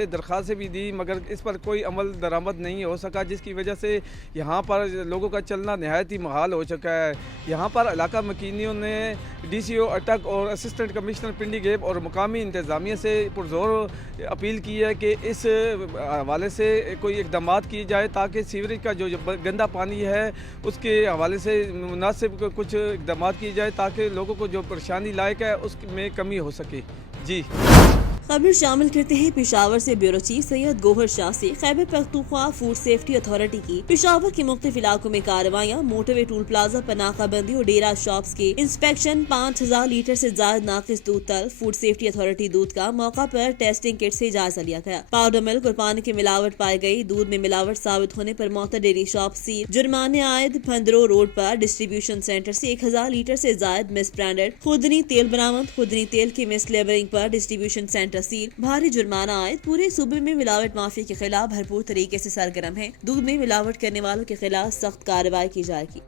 سے درخواستیں بھی دی مگر اس پر کوئی عمل درآمد نہیں ہو سکا، جس کی وجہ سے یہاں پر لوگوں کا چلنا نہایت ہی محال ہو چکا ہے۔ یہاں پر علاقہ مکینیوں نے ڈی سی او اٹک اور اسسٹنٹ کمشنر پنڈی گیپ اور مقامی انتظامیہ سے پرزور اپیل کی ہے کہ اس حوالے سے کوئی اقدامات کیے جائے تاکہ سیوریج کا جو گندا پانی ہے اس کے حوالے سے مناسب کچھ اقدامات کیے جائے تاکہ لوگوں کو جو پریشانی لائق ہے اس میں کمی ہو سکے۔ جی خبر شامل کرتے ہیں پشاور سے بیورو چیف سید گوہر شاہ سے۔ Khyber Pakhtunkhwa food safety authority کی پشاور کے مختلف علاقوں میں کارروائیاں، موٹر وے ٹول پلازا پر ناکہ بندی اور ڈیرا شاپس کے انسپیکشن، 5000 لیٹر سے زائد ناقص دودھ تلف۔ فوڈ سیفٹی اتھارٹی دودھ کا موقع پر ٹیسٹنگ کٹ سے جائزہ لیا گیا۔ پاؤڈر ملک اور پانی کی ملاوٹ پائی گئی، دودھ میں ملاوٹ ثابت ہونے پر معطل ڈیری شاپ سیل۔ جرمانے عائد۔ پھندرو روڈ پر ڈسٹریبیوشن سینٹر سے 1000 لیٹر سے زائد مس برانڈڈ خوردنی تیل برآمد۔ خوردنی تیل کی مس لیبلنگ پر ڈسٹریبیوشن سینٹر سیل۔ بھاری جرمانہ عائد۔ پورے صوبے میں ملاوٹ مافیا کے خلاف بھرپور طریقے سے سرگرم ہے۔ دودھ میں ملاوٹ کرنے والوں کے خلاف سخت کارروائی کی جائے گی۔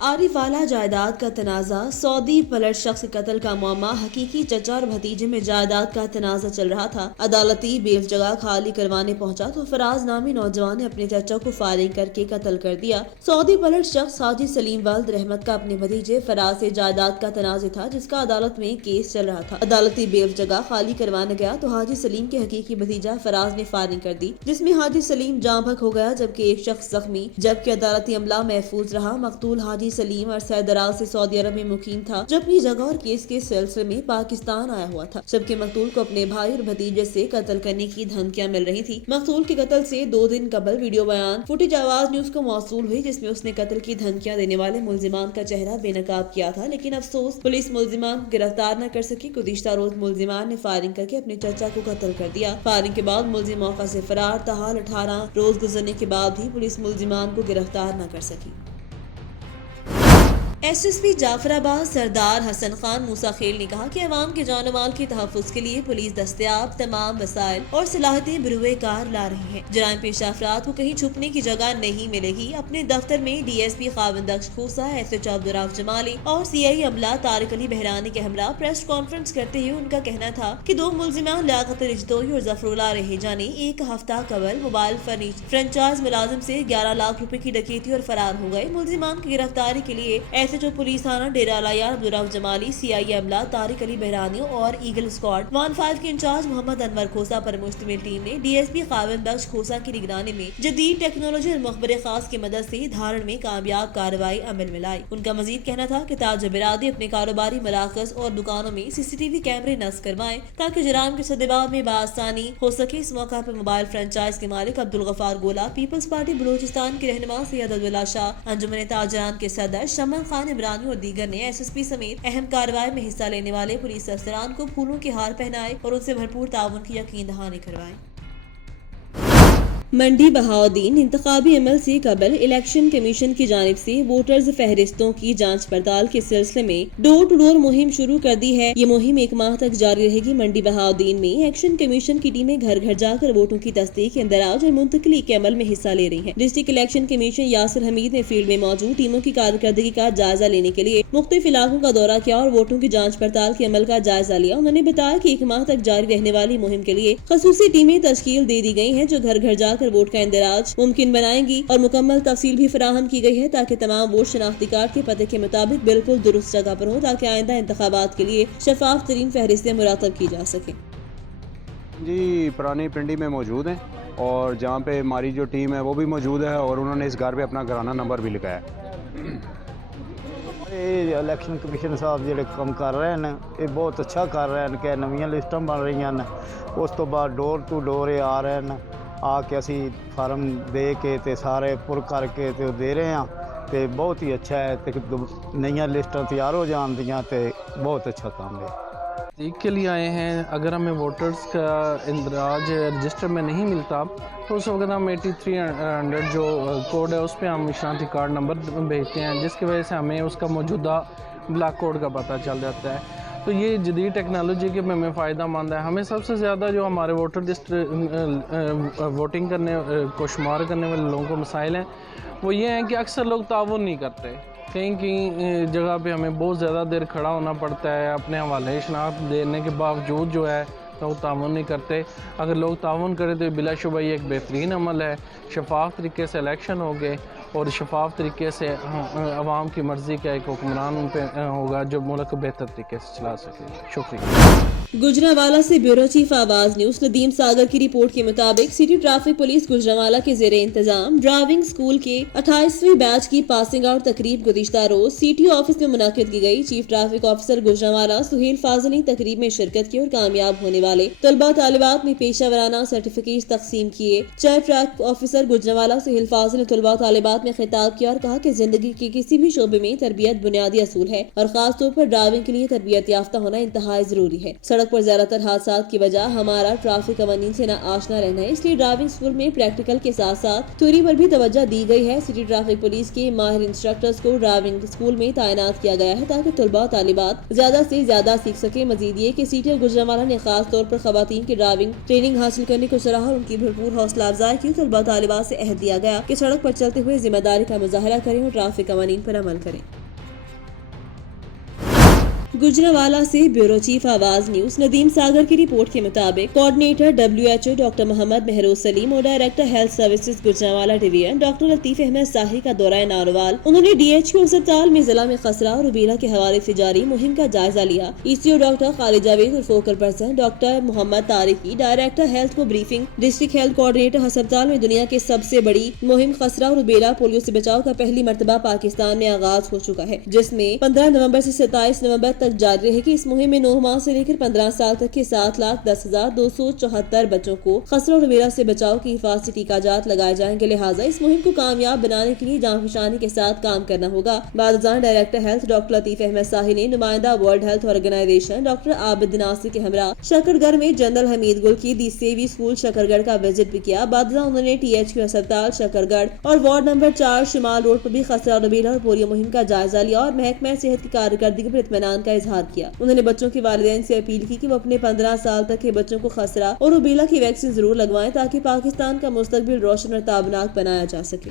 عارف والا جائیداد کا تنازع، سعودی پلٹ شخص قتل کا معمہ، حقیقی چچا اور بھتیجے میں جائیداد کا تنازع چل رہا تھا۔ عدالتی بیل جگہ خالی کروانے پہنچا تو فراز نامی نوجوان نے اپنے چچا کو فائرنگ کر کے قتل کر دیا۔ سعودی پلٹ شخص حاجی سلیم ولد رحمت کا اپنے بھتیجے فراز سے جائیداد کا تنازع تھا، جس کا عدالت میں کیس چل رہا تھا۔ عدالتی بیل جگہ خالی کروانے گیا تو حاجی سلیم کے حقیقی بھتیجا فراز نے فائرنگ کر دی، جس میں حاجی سلیم جاں بحق ہو گیا جبکہ ایک شخص زخمی، جبکہ عدالتی عملہ محفوظ رہا۔ مقتول حاجی سلیم اور دراز سے سعودی عرب میں مقیم تھا جو اپنی جگہ اور کیس کے سلسلے میں پاکستان آیا ہوا تھا، جبکہ مقتول کو اپنے بھائی اور بھتیجے سے قتل کرنے کی دھمکیاں مل رہی تھی۔ مقتول کے قتل سے 2 دن قبل ویڈیو بیان فوٹیج آواز نیوز کو موصول ہوئی، جس میں اس نے قتل کی دھمکیاں دینے والے ملزمان کا چہرہ بے نقاب کیا تھا، لیکن افسوس پولیس ملزمان کو گرفتار نہ کر سکی۔ گزشتہ روز ملزمان نے فائرنگ کر کے اپنے چچا کو قتل کر دیا۔ فائرنگ کے بعد ملزم موقع سے فرار، تاحال 18 روز گزرنے کے بعد بھی پولیس ملزمان کو گرفتار نہ کر سکی۔ ایس ایس پی جعفر آباد سردار حسن خان موسیٰ خیل نے کہا کہ عوام کے جان و مال کے تحفظ کے لیے پولیس دستیاب تمام وسائل اور صلاحیتیں بروئے کار لا رہی ہے۔ جرائم پیشہ افراد کو کہیں چھپنے کی جگہ نہیں ملے گی۔ اپنے دفتر میں D S P Khawand Bakhsh Khosa, S H O Abdul Rauf Jamali اور سی آئی عملہ طارق علی بہرانی کے ہمراہ پریس کانفرنس کرتے ہوئے ان کا کہنا تھا کہ 2 ملزمان لیاقت رجتوئی اور ظفر اللہ رہیجہ نے 1 ہفتہ قبل موبائل فرنچائز ملازم سے 11 لاکھ روپے کی ڈکیتی اور فرار ہو گئے۔ ملزمان کی گرفتاری کے لیے ایس ایچ او پولیس تھانہ ڈیرہ العیار عبدالرؤف جمالی، سی آئی عملہ طارق علی بہرانی اور ایگل اسکواڈ 15 کے انچارج محمد انور کھوسہ پر مشتمل ٹیم نے D S P Khawand Bakhsh Khosa کی نگرانی میں جدید ٹیکنالوجی اور مخبر خاص کی مدد سے دھارڑ میں کامیاب کارروائی عمل میں لائی۔ ان کا مزید کہنا تھا کہ تاجر برادری اپنے کاروباری مراکز اور دکانوں میں سی سی ٹی وی کیمرے نصب کروائیں تاکہ جرائم کے سدباب میں بآسانی ہو سکے۔ اس موقع پر موبائل فرنچائز کے مالک عبدالغفار گولا، پیپلز پارٹی بلوچستان کے رہنما سید عبداللہ شاہ، انجمن تاجران کے صدر شمن خان عمرانی اور دیگر نے ایس ایس پی سمیت اہم کارروائی میں حصہ لینے والے پولیس افسران کو پھولوں کے ہار پہنائے اور ان سے بھرپور تعاون کی یقین دہانی کروائے۔ منڈی بہاؤدین انتخابی عمل سے قبل الیکشن کمیشن کی جانب سے ووٹرز فہرستوں کی جانچ پڑتال کے سلسلے میں ڈور ٹو ڈور مہم شروع کر دی ہے۔ یہ مہم 1 ماہ تک جاری رہے گی۔ منڈی بہاؤدین میں الیکشن کمیشن کی ٹیمیں گھر گھر جا کر ووٹوں کی تصدیق، اندراج اور منتقلی کے عمل میں حصہ لے رہی ہیں۔ ڈسٹرکٹ الیکشن کمیشن یاسر حمید نے فیلڈ میں موجود ٹیموں کی کارکردگی کا جائزہ لینے کے لیے مختلف علاقوں کا دورہ کیا اور ووٹوں کی جانچ پڑتال کے عمل کا جائزہ لیا۔ انہوں نے بتایا کہ 1 ماہ تک جاری رہنے والی مہم کے لیے خصوصی ٹیمیں تشکیل دے دی گئی ہیں جو گھر گھر جا کر ووٹ کا اندراج ممکن بنائیں گی اور مکمل تفصیل بھی فراہم کی گئی ہے تاکہ تمام ووٹ شناختی کارڈ کے پتے کے مطابق بالکل درست جگہ پر ہوں تاکہ آئندہ انتخابات کے لیے شفاف ترین فہرستیں مرتب کی جا سکیں۔ جی پرانی پنڈی میں موجود ہیں اور جہاں پہ ہماری جو ٹیم ہے وہ بھی موجود ہے اور انہوں نے اس گھر پہ اپنا گھرانہ نمبر بھی لگایا ہے۔ یہ الیکشن کمیشن صاحب جڑے کام کر رہے ہیں یہ بہت اچھا کر رہے ہیں کہ نویاں لسٹاں بن رہی ہیں، اس تو بعد ڈور ٹو ڈور یہ آ رہے ہیں، آ کے اسی فارم دے کے تے سارے پر کر کے تے دے رہے ہیں تے بہت ہی اچھا ہے تے نئیاں لسٹاں تیار ہو جان دیاں تے بہت اچھا کام ہے۔ تصدیق کے لیے آئے ہیں۔ اگر ہمیں ووٹرز کا اندراج رجسٹر میں نہیں ملتا تو اس وقت ہم 8300 جو کوڈ ہے اس پہ ہم شناختی کارڈ نمبر بھیجتے ہیں، جس کی وجہ سے ہمیں اس کا موجودہ بلاک کوڈ کا پتہ چل جاتا ہے۔ تو یہ جدید ٹیکنالوجی کے ہمیں فائدہ مند ہے۔ ہمیں سب سے زیادہ جو ہمارے ووٹر لسٹ ووٹنگ کرنے کو شمار کرنے والے لوگوں کو مسائل ہیں وہ یہ ہیں کہ اکثر لوگ تعاون نہیں کرتے۔ کہیں جگہ پہ ہمیں بہت زیادہ دیر کھڑا ہونا پڑتا ہے، اپنے حوالے شناخت دینے کے باوجود جو ہے لوگ تعاون نہیں کرتے. اگر لوگ تعاون کریں تو بلا شبہ یہ ایک بہترین عمل ہے. شفاف طریقے سے الیکشن ہوگے اور شفاف طریقے سے عوام کی مرضی کا ایک حکمران پہ ہوگا جو ملک کو بہتر طریقے سے چلا سکے. شکریہ. گجرانوالہ سے bureau chief Awaz news. Nadeem Sagar کی رپورٹ کے مطابق سٹی ٹریفک پولیس گجرانوالہ کے زیر انتظام ڈرائیونگ اسکول کے 28ویں بیچ کی پاسنگ آؤٹ تقریب گزشتہ روز سی ٹی او آفس میں منعقد کی گئی. Chief traffic officer Gujranwala Sohail فاضل نے تقریب میں شرکت کی اور کامیاب ہونے والے طلبہ طالبات میں پیشہ ورانہ سرٹیفکیٹ تقسیم کیے. Chief traffic officer Gujranwala Sohail فاضل نے طلبہ طالبات میں خطاب کیا اور کہا کہ زندگی کے کسی بھی شعبے میں تربیت بنیادی اصول ہے اور خاص طور پر ڈرائیونگ کے لیے تربیت یافتہ ہونا انتہائی ضروری ہے. سڑک پر زیادہ تر حادثات کی وجہ ہمارا ٹریفک قوانین سے نہ آشنا رہنا ہے، اس لیے ڈرائیونگ اسکول میں پریکٹیکل کے ساتھ ساتھ تھیوری پر بھی توجہ دی گئی ہے. سٹی ٹریفک پولیس کے ماہر انسٹرکٹرز کو ڈرائیونگ اسکول میں تعینات کیا گیا ہے تاکہ طلبہ طالبات زیادہ سے زیادہ سیکھ سکیں. مزید یہ کہ سی ٹی او گجرانوالہ نے خاص طور پر خواتین کی ڈرائیونگ ٹریننگ حاصل کرنے کو سراہا اور ان کی بھرپور حوصلہ افزائی کی. طلبہ طالبات سے عہد دیا گیا کہ سڑک پر چلتے ہوئے ذمہ داری کا مظاہرہ کریں اور ٹریفک قوانین پر عمل کریں. گجرانوالہ سے bureau chief Awaz news. Nadeem Sagar کی رپورٹ کے مطابق coordinator WHO doctor Muhammad Mehroz Saleem اور director health services Gujranwala division doctor Latif Ahmad Sahi کا دورہ ناروال. انہوں نے DHQ اسپتال میں ضلع میں خسرہ اور روبیلا کے حوالے سے جاری مہم کا جائزہ لیا. ECO ڈاکٹر خالد جاوید اور فوکل پرسن ڈاکٹر محمد طارق کی ڈائریکٹر ہیلتھ کو بریفنگ. ڈسٹرکٹ ہیلتھ کوآرڈینیٹر ہسپتال میں دنیا کے سب سے بڑی مہم خسرہ اور روبیلا پولیو سے بچاؤ کا پہلی مرتبہ پاکستان میں آغاز ہو چکا ہے، جس میں 15 نومبر سے 27 نومبر تک جاری رہے گی. اس مہم میں 9 ماہ سے لے کر 15 سال تک کے 7,10,274 بچوں کو خسرہ اور روبیلا سے بچاؤ کی حفاظتی ٹیکہ جات لگائے جائیں گے. لہٰذا اس مہم کو کامیاب بنانے کے لیے جانفشانی کے ساتھ کام کرنا ہوگا. بعد ازاں director health doctor Latif Ahmad ساہی نے نمائندہ ورلڈ ہیلتھ آرگنائزیشن ڈاکٹر عابد ناصر کے ہمراہ شکر گڑھ میں جنرل حمید گل کی دی سیوی اسکول شکر گڑھ کا وزٹ بھی کیا. بعد ازاں انہوں نے THQ اسپتال شکر گڑھ اور وارڈ نمبر 4 شمال روڈ پر بھی خسرہ روبیلا اور پولیو مہم کا جائزہ لیا اور محکمہ صحت کی کارکردگی پر اطمینان کا اظہار کیا. انہوں نے بچوں کے والدین سے اپیل کی کہ وہ اپنے 15 سال تک کے بچوں کو خسرہ اور روبیلا کی ویکسین ضرور لگوائیں تاکہ پاکستان کا مستقبل روشن اور تابناک بنایا جا سکے.